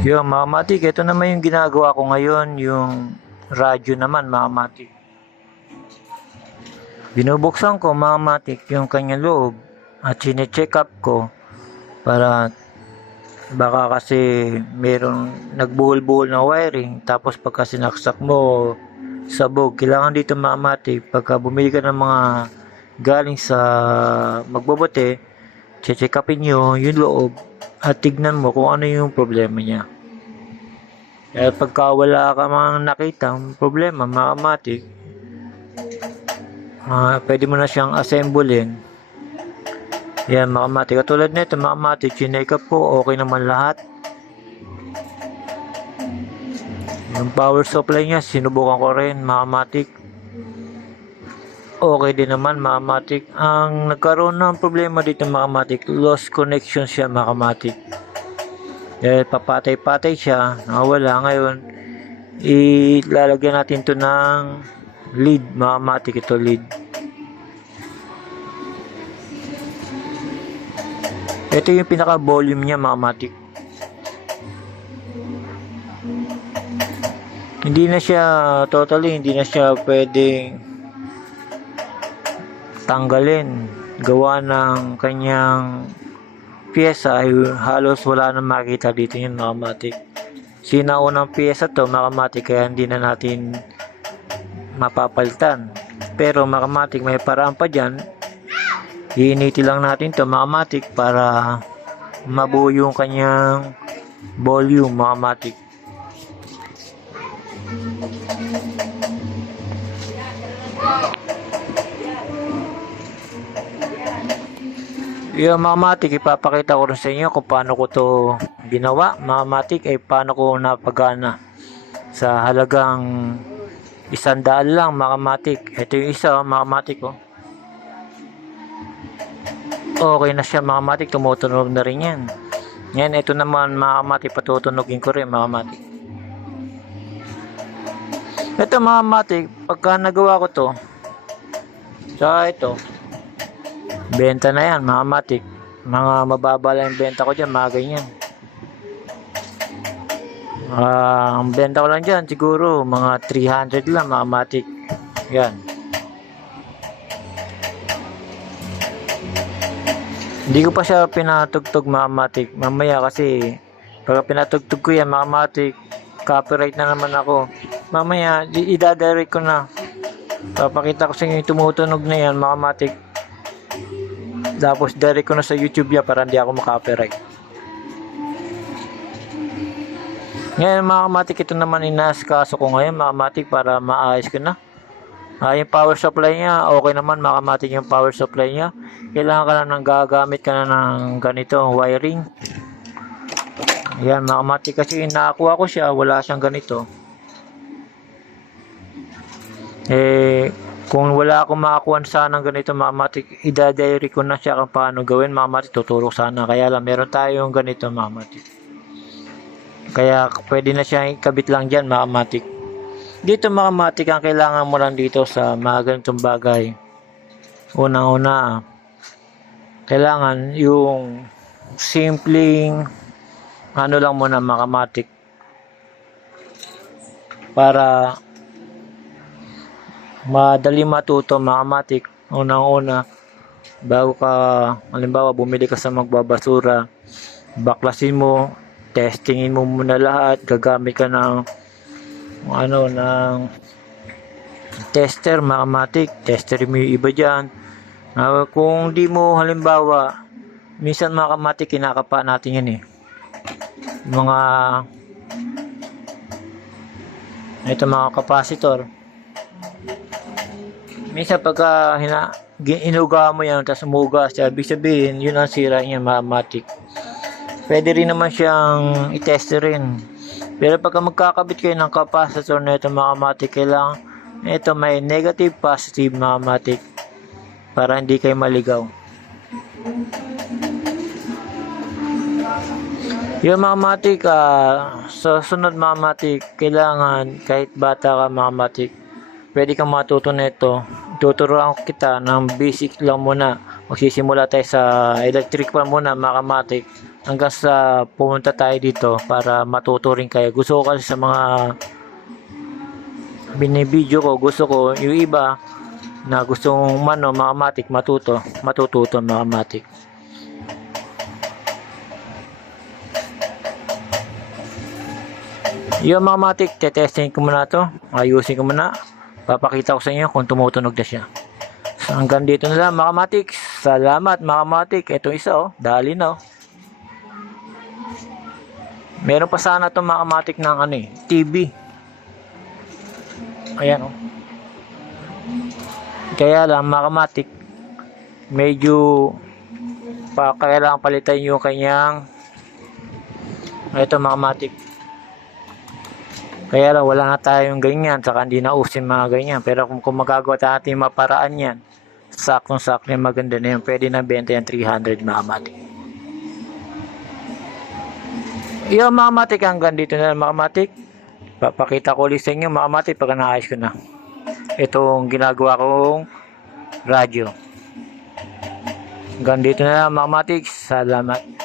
Yung mga matik, ito naman yung ginagawa ko ngayon, yung radyo naman mga matik. Binubuksan ko mga matik yung kanyang loob at sine-check up ko para baka kasi meron nagbuhol-buhol na wiring tapos pagka sinaksak mo sabog kailangan dito mga matik pagka bumili ka ng mga galing sa magbobote check upin nyo yung loob at tignan mo kung ano yung problema niya kaya pagka wala ka mga nakita problema mga matik ah, pwede mo na siyang assemblein yan mga matik. Katulad nito mga matik, chinek up ko, okay naman lahat. Yung power supply niya, sinubukan ko rin mga matik. Okay din naman mga. Ang nagkaroon ng problema dito mga matik, lost connection siya mga matik. Dahil papatay-patay siya, nawala ngayon. Ilalagyan natin to ng lead mga. Ito lead. Ito yung pinaka volume niya mga. Hindi na siya totally hindi na siya pwedeng tanggalin gawa ng kanyang pyesa ay halos wala na makita dito yung mga matik. Sinaunang pyesa to mga matik kaya hindi na natin mapapalitan. Pero mga matik may paraan pa dyan Iiniti lang natin to mga matik para mabuo yung kanyang volume mga Yung mga matik, ipapakita ko rin sa inyo kung paano ko to ginawa. Mga matik ay paano ko napagana sa halagang isandaan lang mga matik. Ito yung isa, oh, mga matik ko. Oh. okay na siya mga matik, tumutunog na rin yan. Yan, ito naman mga matik, patutunogin ko rin mga matik. Ito mga matik, pagka nagawa ko to, sa ito, benta na yan mga matik. Mga mababa lang yung benta ko dyan, mga ganyan. Ah, ang benta ko lang dyan, siguro mga 300 lang mga matik. Yan. Hindi ko pa siya pinatugtog mamatik. Mamaya kasi pag pinatugtog ko yan mamatik, copyright na naman ako. Mamaya idadirect ko na. Papakita ko sa inyo yung tumutunog na yan mamatik. Tapos direct ko na sa YouTube yan para hindi ako makopyright. Ngayon mga kamatik, ito naman inaskaso ko ngayon mga kamatik para maayos ko na. Ah, yung power supply niya, okay naman makamatik yung power supply niya. Kailangan ka lang ng gagamit ka na ng ganito, wiring. Ayan, makamatik kasi nakakuha ko siya, wala siyang ganito. Eh, kung wala akong makakuha sana ng ganito, makamatik, idadiary ko na siya kung paano gawin, makamatik, tuturo sana. Kaya lang, meron tayong ganito, makamatik. Kaya, pwede na siya ikabit lang dyan, makamatik. Dito mga matik ang kailangan mo lang dito sa mga ganitong bagay. Unang-una, kailangan yung simpleng ano lang muna makamatik para madali matuto makamatik unang-una bago ka halimbawa bumili ka sa magbabasura baklasin mo testingin mo muna lahat gagamit ka ng ano ng tester makamatik tester mo yung iba dyan. Ah, kung di mo halimbawa minsan makamatik kinakapa natin yan eh. Mga ito mga kapasitor minsan pagka hina, inuga mo yan tapos umugas siya ibig sabihin yun ang sira niya makamatik pwede rin naman siyang itest rin pero pagka magkakabit kayo ng capacitor na ito mga matik, kailangan ito may negative positive mga matik para hindi kayo maligaw. Yung mga matik, ah, sa sunod mga matik, kailangan kahit bata ka mga matik, pwede kang matuto nito. Tuturuan ko kita ng basic lang muna. Magsisimula tayo sa electric pa muna mga matik hanggang sa pumunta tayo dito para matuto rin kayo. Gusto ko kasi sa mga binibideo ko, gusto ko yung iba na gustong mano, mga matik, matuto, matututo mga matik. Yung mga matik, tetesting ko muna to. Ayusin ko muna. Papakita ko sa inyo kung tumutunog na siya. So, hanggang dito na lang mga matik. Salamat mga matik. Ito isa oh. Dali na oh. Meron pa sana itong mga matik ng ano eh. TV. Ayan oh. Kaya lang mga matik. Medyo pa kailangan palitan yung kanyang ito mga matik. Kaya lang, wala na tayong ganyan, saka hindi na usin mga ganyan. Pero kung, kung magagawa natin yung maparaan yan, saktong-sakto yung maganda na yun, pwede na benta yung 300 mga matik. Yung mga matik, hanggang dito na mga matik. Papakita ko ulit sa inyo mga matik pag naayos ko na. Itong ginagawa kong radyo. Hanggang dito na lang mga matik. Salamat.